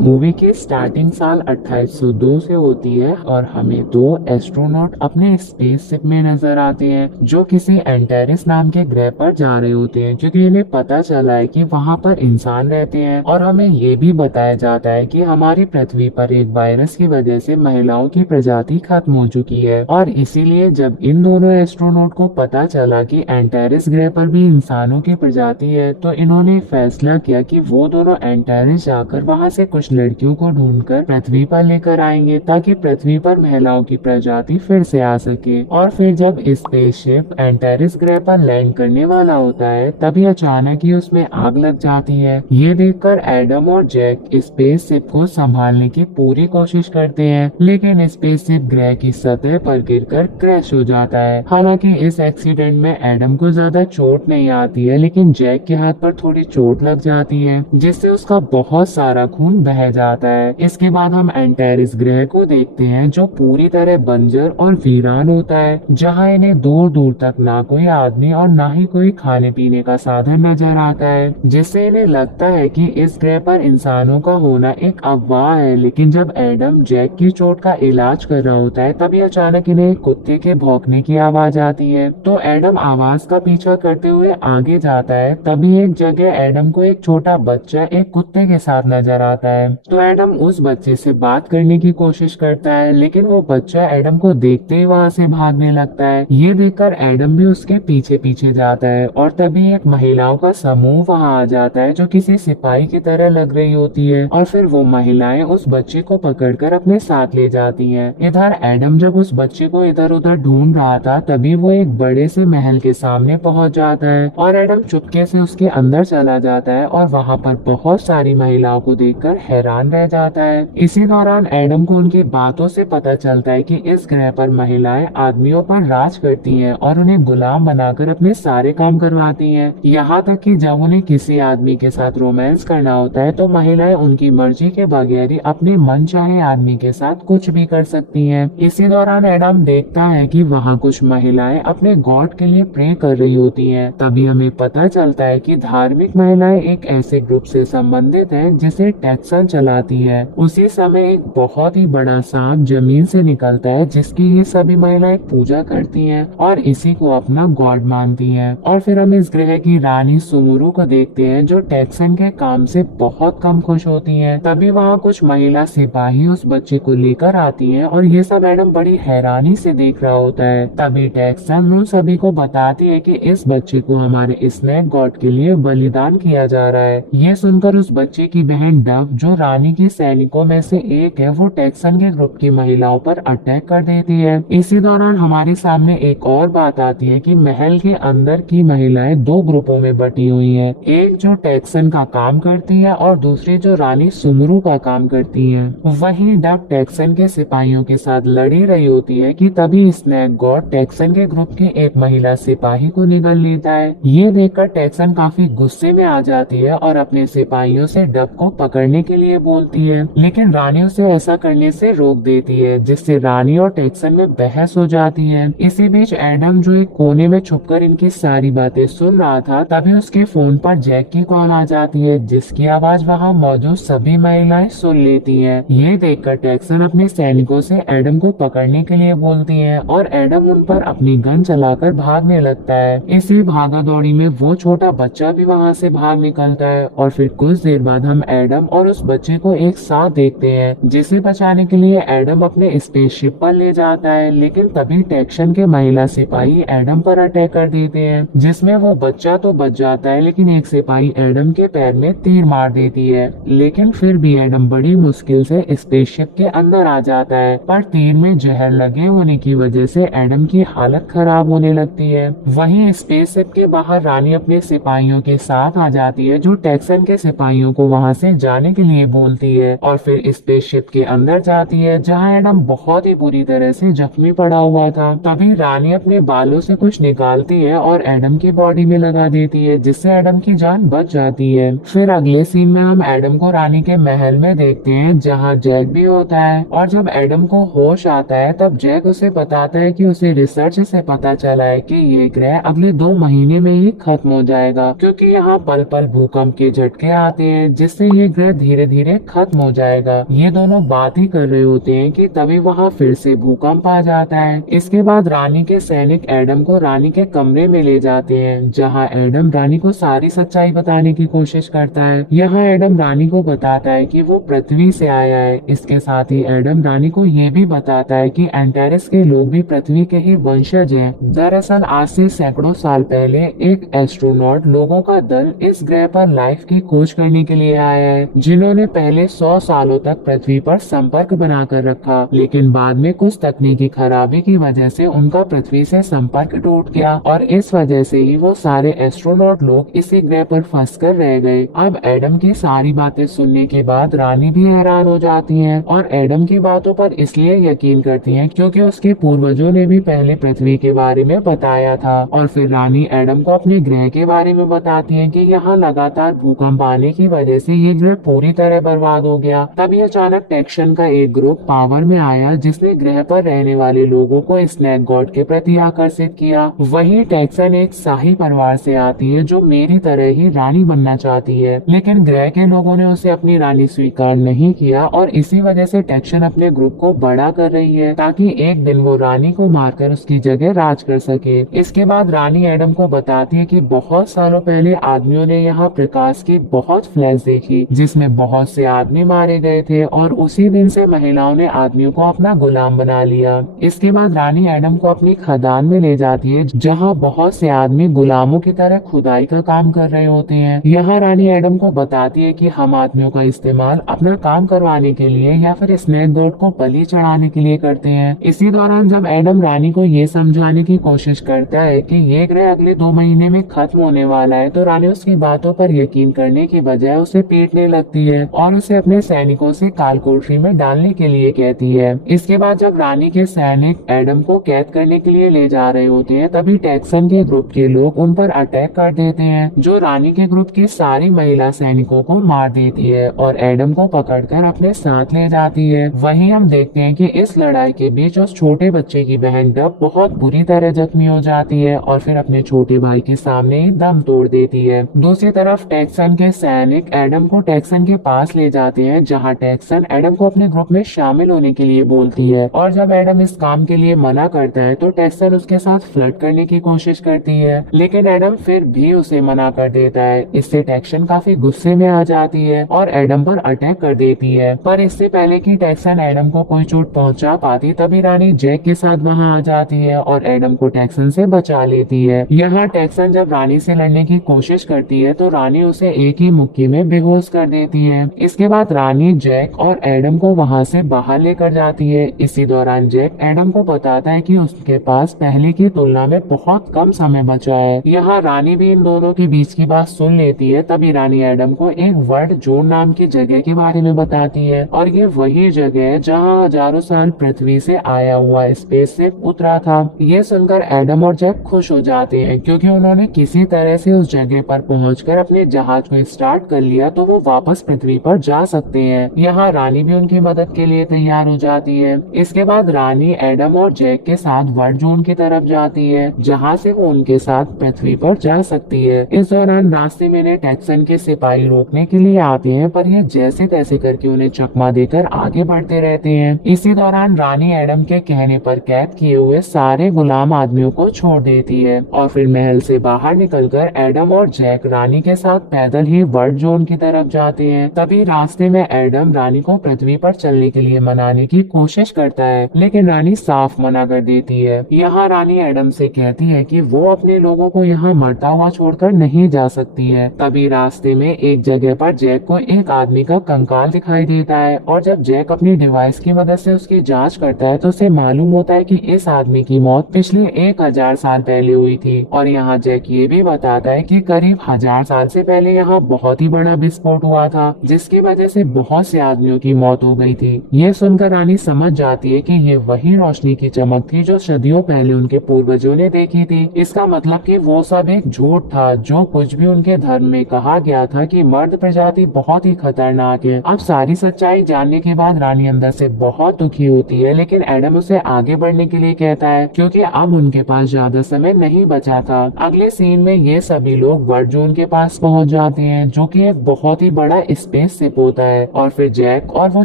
Movie की starting साल 2802 से होती है और हमें दो एस्ट्रोनॉट अपने स्पेसशिप में नजर आते हैं जो किसी एंटेरिस नाम के ग्रह पर जा रहे होते हैं, क्योंकि इन्हें पता चला है कि वहां पर इंसान रहते हैं। और हमें ये भी बताया जाता है कि हमारी पृथ्वी पर एक वायरस की वजह से महिलाओं की प्रजाति खत्म हो चुकी है। और इसीलिए जब इन दोनों एस्ट्रोनॉट को पता चला कि एंटेरिस ग्रह पर भी इंसानों की प्रजाति है, तो इन्होंने फैसला किया कि वो दोनों एंटेरिस जाकर वहां से कुछ लड़कियों को ढूंढकर पृथ्वी पर लेकर आएंगे ताकि पृथ्वी पर महिलाओं की प्रजाति फिर से आ सके। और फिर जब स्पेसशिप एंटेरिस ग्रह पर लैंड करने वाला होता है, तभी अचानक ही उसमें आग लग जाती है। ये देखकर एडम और जैक स्पेसशिप को संभालने की पूरी कोशिश करते हैं, लेकिन स्पेसशिप ग्रह की सतह पर गिरकर क्रैश हो जाता है। हालांकि इस एक्सीडेंट में एडम को ज्यादा चोट नहीं आती है, लेकिन जैक के हाथ पर थोड़ी चोट लग जाती है, जिससे उसका बहुत सारा खून बह जाता है। इसके बाद हम एंटेरिस ग्रह को देखते हैं जो पूरी तरह बंजर और वीरान होता है, जहां इन्हें दूर दूर तक ना कोई आदमी और ना ही कोई खाने पीने का साधन नजर आता है, जिससे इन्हें लगता है कि इस ग्रह पर इंसानों का होना एक अफवाह है। लेकिन जब एडम जैक की चोट का इलाज कर रहा होता है, तभी अचानक इन्हें कुत्ते के भौंकने की आवाज आती है। तो एडम आवाज का पीछा करते हुए आगे जाता है, तभी एक जगह एडम को एक छोटा बच्चा एक कुत्ते के साथ नजर आता है। तो एडम उस बच्चे से बात करने की कोशिश करता है, लेकिन वो बच्चा एडम को देखते ही वहाँ से भागने लगता है। ये देखकर एडम भी उसके पीछे पीछे जाता है और तभी एक महिलाओं का समूह वहाँ आ जाता है जो किसी सिपाही की तरह लग रही होती है। और फिर वो महिलाएं उस बच्चे को पकड़कर अपने साथ ले जाती हैं। इधर एडम जब उस बच्चे को इधर उधर ढूंढ रहा था, तभी वो एक बड़े से महल के सामने पहुंच जाता है और एडम चुपके से उसके अंदर चला जाता है और वहाँ पर बहुत सारी महिलाओं को देखकर हैरान रह जाता है। इसी दौरान एडम को उनकी बातों से पता चलता है कि इस ग्रह पर महिलाएं आदमियों पर राज करती हैं और उन्हें गुलाम बनाकर अपने सारे काम करवाती हैं। यहाँ तक कि जब उन्हें किसी आदमी के साथ रोमांस करना होता है, तो महिलाएं उनकी मर्जी के बगैर ही अपने मन चाहे आदमी के साथ कुछ भी कर सकती हैं। इसी दौरान एडम देखता है कि वहाँ कुछ महिलाएं अपने गॉड के लिए प्रे कर रही होती हैं। तभी हमें पता चलता है कि धार्मिक महिलाएं एक ऐसे ग्रुप से संबंधित है जिसे टैक्सन चलाती है। उसी समय एक बहुत ही बड़ा सांप जमीन से निकलता है, जिसकी ये सभी महिलाएं पूजा करती हैं और इसी को अपना गॉड मानती हैं। और फिर हम इस ग्रह की रानी सुमुरु को देखते हैं जो टैक्सन के काम से बहुत कम खुश होती हैं। तभी वहाँ कुछ महिला सिपाही उस बच्चे को लेकर आती हैं और ये सब एडम बड़ी हैरानी से देख रहा होता है। तभी टैक्सन उन सभी को बताती है कि इस बच्चे को हमारे स्नेक गॉड के लिए बलिदान किया जा रहा है। ये सुनकर उस बच्चे की बहन डव, जो रानी के सैनिकों में से एक है, वो टैक्सन के ग्रुप की महिलाओं पर अटैक कर देती है। इसी दौरान हमारे सामने एक और बात आती है कि महल के अंदर की महिलाएं दो ग्रुपों में बटी हुई हैं, एक जो टैक्सन का काम करती है और दूसरी जो रानी सुमरू का काम करती है। वहीं डव टैक्सन के सिपाहियों के साथ लड़ी रही होती है कि तभी स्नेक गॉड टैक्सन के ग्रुप की एक महिला सिपाही को निगल लेता है। ये देखकर टैक्सन काफी गुस्से में आ जाती है और अपने सिपाहियों से डव को पकड़ने के लिए बोलती है, लेकिन रानी उसे ऐसा करने से रोक देती है, जिससे रानी और टैक्सन में बहस हो जाती है। इसी बीच एडम, जो एक कोने में छुपकर इनकी सारी बातें सुन रहा था, तभी उसके फोन पर जैक की कॉल आ जाती है, जिसकी आवाज वहाँ मौजूद सभी महिलाएं सुन लेती हैं। ये देखकर टैक्सन अपने सैनिकों से एडम को पकड़ने के लिए बोलती है और एडम उन पर अपनी गन चलाकर भागने लगता है। इसी भागा दौड़ी में वो छोटा बच्चा भी वहाँ से भाग निकलता है और फिर कुछ देर बाद हम एडम और उस बच्चे को एक साथ देखते हैं, जिसे बचाने के लिए एडम अपने स्पेसशिप पर ले जाता है। लेकिन तभी टैक्सन के महिला सिपाही एडम पर अटैक कर देते हैं, जिसमें वो बच्चा तो बच जाता है, लेकिन एक सिपाही एडम के पैर में तीर मार देती है। लेकिन फिर भी एडम बड़ी मुश्किल से स्पेसशिप के अंदर आ जाता है, पर तीर में जहर लगे होने की वजह से एडम की हालत खराब होने लगती है। वहीं स्पेसशिप के बाहर रानी अपने सिपाहियों के साथ आ जाती है, जो टैक्सन के सिपाहियों को वहां से जाने के लिए बोलती है और फिर स्पेसशिप के अंदर जाती है जहाँ एडम बहुत ही बुरी तरह से जख्मी पड़ा हुआ था। तभी रानी अपने बालों से कुछ निकालती है और एडम की बॉडी में लगा देती है, जिससे एडम की जान बच जाती है। फिर अगले सीन में हम एडम को रानी के महल में देखते हैं जहाँ जैक भी होता है, और जब एडम को होश आता है तब जैक उसे बताता है कि उसे रिसर्च से पता चला है कि ये ग्रह अगले 2 महीने में ही खत्म हो जाएगा, क्योंकि यहाँ पल पल भूकंप के झटके आते हैं जिससे ये ग्रह धीरे धीरे खत्म हो जाएगा। ये दोनों बात ही कर रहे होते हैं कि तभी वहाँ फिर से भूकंप आ जाता है। इसके बाद रानी के सैनिक एडम को रानी के कमरे में ले जाते हैं जहाँ एडम रानी को सारी सच्चाई बताने की कोशिश करता है। यहाँ एडम रानी को बताता है कि वो पृथ्वी से आया है। इसके साथ ही एडम रानी को ये भी बताता है कि एंटेरिस के लोग भी पृथ्वी के ही वंशज हैं। दरअसल आज से सैकड़ों साल पहले एक एस्ट्रोनॉट लोगों का दल इस ग्रह पर लाइफ की खोज करने के लिए आया है, जिन्होंने पहले 100 सालों तक पृथ्वी पर संपर्क बनाकर रखा, लेकिन बाद में कुछ तकनीकी खराबी की वजह से उनका पृथ्वी से संपर्क टूट गया और इस वजह से ही वो सारे एस्ट्रोनॉट लोग इसी ग्रह पर फंस कर रह गए। अब एडम की सारी बातें सुनने के बाद रानी भी हैरान हो जाती है और एडम की बातों पर इसलिए यकीन करती है क्योंकि उसके पूर्वजों ने भी पहले पृथ्वी के बारे में बताया था। और फिर रानी एडम को अपने ग्रह के बारे में बताती है कि यहाँ लगातार भूकंप आने की वजह से ये ग्रह पूरी तरह बर्बाद हो गया। तभी अचानक टेक्सन का एक ग्रुप पावर में आया जिसने ग्रह पर रहने वाले लोगों को स्नैक गॉड के प्रति आकर्षित किया। वहीं टेक्सन एक शाही परिवार से आती है जो मेरी तरह ही रानी बनना चाहती है, लेकिन ग्रह के लोगों ने उसे अपनी रानी स्वीकार नहीं किया और इसी वजह से टेक्सन अपने ग्रुप को बड़ा कर रही है ताकि एक दिन वो रानी को मारकर उसकी जगह राज कर सके। इसके बाद रानी एडम को बताती है कि बहुत सालों पहले आदमियों ने यहाँ प्रकाश की बहुत फ्लैश देखी जिसमें बहुत से आदमी मारे गए थे और उसी दिन से महिलाओं ने आदमियों को अपना गुलाम बना लिया। इसके बाद रानी एडम को अपनी खदान में ले जाती है जहाँ बहुत से आदमी गुलामों की तरह खुदाई का काम कर रहे होते हैं। यहाँ रानी एडम को बताती है कि हम आदमियों का इस्तेमाल अपना काम करवाने के लिए या फिर स्नैक गॉड को बलि चढ़ाने के लिए करते हैं। इसी दौरान जब एडम रानी को ये समझाने की कोशिश करता है कि ये ग्रह अगले 2 महीने में खत्म होने वाला है तो रानी उसकी बातों पर यकीन करने की बजाय उसे पीटने लगती है और उसे अपने सैनिकों से कालकोठरी में डालने के लिए कहती है। इसके बाद जब रानी के सैनिक एडम को कैद करने के लिए ले जा रहे होते हैं तभी टेक्सन के ग्रुप के लोग उन पर अटैक कर देते हैं जो रानी के ग्रुप की सारी महिला सैनिकों को मार देती है और एडम को पकड़कर अपने साथ ले जाती है। वहीं हम देखते हैं कि इस लड़ाई के बीच उस छोटे बच्चे की बहन डब बहुत बुरी तरह जख्मी हो जाती है और फिर अपने छोटे भाई के सामने ही दम तोड़ देती है। दूसरी तरफ टेक्सन के सैनिक एडम को टेक्सन के पास ले जाते हैं जहां टेक्सन एडम को अपने ग्रुप में शामिल होने के लिए बोलती है और जब एडम इस काम के लिए मना करता है तो टेक्सन उसके साथ फ्लर्ट करने की कोशिश करती है, लेकिन एडम फिर भी उसे मना कर देता है। इससे टेक्सन काफी गुस्से में आ जाती है और एडम पर अटैक कर देती है, पर इससे पहले कि टेक्सन एडम को कोई चोट पहुंचा पाती तभी रानी जैक के साथ वहां आ जाती है और एडम को टेक्सन से बचा लेती है। यहाँ टेक्सन जब रानी से लड़ने की कोशिश करती है तो रानी उसे एक ही मुक्की में बेहोश कर देती है। इसके बाद रानी जैक और एडम को वहाँ से बाहर लेकर जाती है। इसी दौरान जैक एडम को बताता है कि उसके पास पहले की तुलना में बहुत कम समय बचा है। यहाँ रानी भी इन दोनों के बीच की बात सुन लेती है। तभी रानी एडम को एक वर्ल्ड जोन नाम की जगह के बारे में बताती है और ये वही जगह है जहाँ हजारों साल पृथ्वी से आया हुआ स्पेस से उतरा था। ये सुनकर एडम और जैक खुश हो जाते हैं क्योंकि उन्होंने किसी तरह से उस जगह पर पहुंचकर अपने जहाज को स्टार्ट कर लिया तो वो वापस पृथ्वी पर जा सकते हैं। यहाँ रानी भी उनकी मदद के लिए तैयार हो जाती है। इसके बाद रानी एडम और जैक के साथ वर्ल्ड जोन की तरफ जाती है जहाँ से वो उनके साथ पृथ्वी पर जा सकती है। इस दौरान रास्ते में टेक्सन के सिपाही रोकने के लिए आते हैं पर ये जैसे तैसे करके उन्हें चकमा देकर आगे बढ़ते रहते हैं। इसी दौरान रानी एडम के कहने पर कैद किए हुए सारे गुलाम आदमियों को छोड़ देती है और फिर महल से बाहर निकलकर एडम और जैक रानी के साथ पैदल ही वर्ल्ड जोन की तरफ जाते हैं। तभी रास्ते में एडम रानी को पृथ्वी पर चलने के लिए मनाने की कोशिश करता है, लेकिन रानी साफ मना कर देती है। यहाँ रानी एडम से कहती है कि वो अपने लोगों को यहाँ मरता हुआ छोड़कर नहीं जा सकती है। तभी रास्ते में एक जगह पर जैक को एक आदमी का कंकाल दिखाई देता है और जब जैक अपनी डिवाइस की मदद से उसकी जांच करता है तो उसे मालूम होता है कि इस आदमी की मौत पिछले 1000 साल पहले हुई थी। और यहाँ जैक ये भी बताता है कि करीब 1000 साल से पहले यहाँ बहुत ही बड़ा विस्फोट हुआ था जिसकी वजह से बहुत से आदमियों की मौत हो गई थी। ये सुनकर रानी समझ जाती है कि ये वही रोशनी की चमक थी जो सदियों पहले उनके पूर्वजों ने देखी थी। इसका मतलब कि वो सब एक झूठ था। जो कुछ भी उनके धर्म में कहा गया था कि मर्द प्रजाति बहुत ही खतरनाक है। अब सारी सच्चाई जानने के बाद रानी अंदर से बहुत दुखी होती है, लेकिन एडम उसे आगे बढ़ने के लिए कहता है क्योंकि अब उनके पास ज्यादा समय नहीं बचा था। अगले सीन में ये सभी लोग वर्ड जोन के पास पहुंच जाते हैं, जो कि एक बहुत ही बड़ा स्पेस शिप होता है। और फिर जैक और वो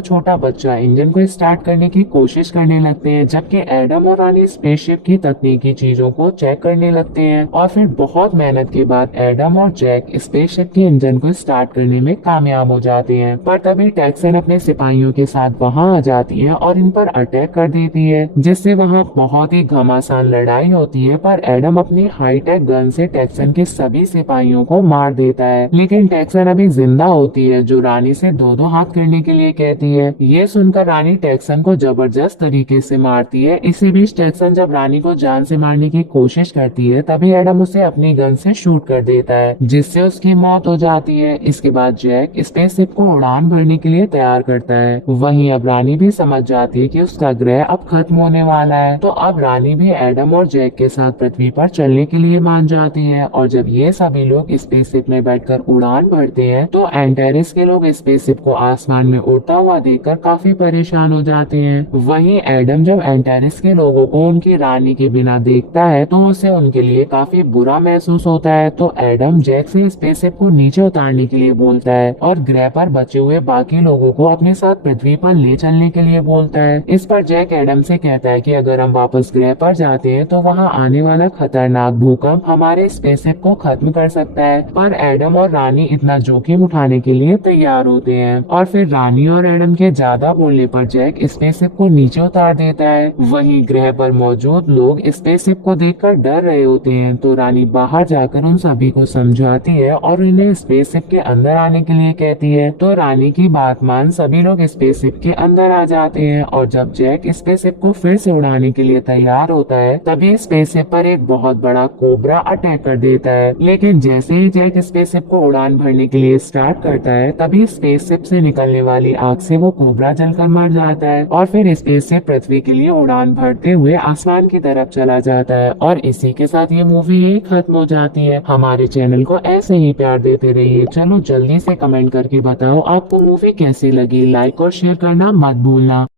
छोटा बच्चा इंजन को स्टार्ट करने की कोशिश करने लगते हैं, जबकि एडम और रानी स्पेसशिप की तकनीकी चीजों को चेक करने लगते हैं। और फिर बहुत मेहनत के बाद एडम और जैक स्पेसशिप के इंजन को स्टार्ट करने में कामयाब हो जाते हैं। पर तभी टैक्सन अपने सिपाहियों के साथ वहां आ जाती है और इन पर अटैक कर देती है, जिससे वहां बहुत ही घमासान लड़ाई होती है। पर एडम अपनी हाईटेक गन से टैक्सन के सभी सिपाहियों को मार देता है, लेकिन टैक्सन अभी जिंदा होती है, जो रानी से दो दो हाथ करने के लिए कहती है। ये सुनकर रानी टैक्सन को जबरदस्त तरीके से मारती है। इसी बीच टैक्सन जब रानी को जान से मारने की कोशिश करती है, तभी एडम उसे अपनी गन से शूट कर देता है, जिससे उसकी मौत हो जाती है। इसके बाद जैक स्पेसशिप को उड़ान भरने के लिए तैयार करता है। वहीं अब रानी भी समझ जाती है कि उसका ग्रह अब खत्म होने वाला है, तो अब रानी भी एडम और जैक के साथ पृथ्वी पर चलने के लिए मान जाती है। और जब ये सभी लोग स्पेसशिप में बैठकर उड़ान भरते हैं, तो एंटेरिस के लोग स्पेसशिप को आसमान में उड़ता हुआ देखकर काफी परेशान हो जाते हैं। वहीं एडम जब एंटेरिस के लोगों को उनकी रानी के बिना देखता है, तो उसे उनके लिए काफी बुरा महसूस होता है। तो एडम जैक से स्पेसशिप को नीचे उतारने के लिए बोलता है और ग्रह पर बचे हुए बाकी लोगों को अपने साथ पृथ्वी पर ले चलने के लिए बोलता है। इस पर जैक एडम से कहता है कि अगर हम वापस ग्रह पर जाते हैं, तो वहाँ आने वाला खतरनाक भूकंप हमारे स्पेसशिप को खत्म कर सकता है। पर एडम और रानी इतना जोखिम उठाने के लिए तैयार होते हैं। और फिर रानी और एडम के ज्यादा बोलने पर जैक स्पेसशिप को नीचे उतार देता है। वहीं ग्रह पर मौजूद लोग स्पेसशिप को देखकर डर रहे होते हैं, तो रानी बाहर जाकर उन सभी को समझाती है और उन्हें स्पेसशिप के अंदर आने के लिए कहती है। तो रानी की बात मान सभी लोग स्पेसशिप के अंदर आ जाते हैं। और जब जैक स्पेसशिप को फिर से उड़ाने के लिए तैयार होता है, तभी स्पेसशिप पर एक बहुत बड़ा कोबरा अटैक कर देता है। लेकिन जैसे ही जैक स्पेसशिप को उड़ान भरने के लिए स्टार्ट करता है, तभी स्पेसशिप से निकलने वाली आग से वो कोबरा जलकर मर जाता है। और फिर स्पेसशिप पृथ्वी के लिए उड़ान भरते हुए आसमान की तरफ चला जाता है। और इसी के साथ ये मूवी ही खत्म हो जाती है। हमारे चैनल को ऐसे ही प्यार देते रहिए। चलो जल्दी से कमेंट करके बताओ आपको मूवी कैसी लगी। लाइक और शेयर करना मत भूलना।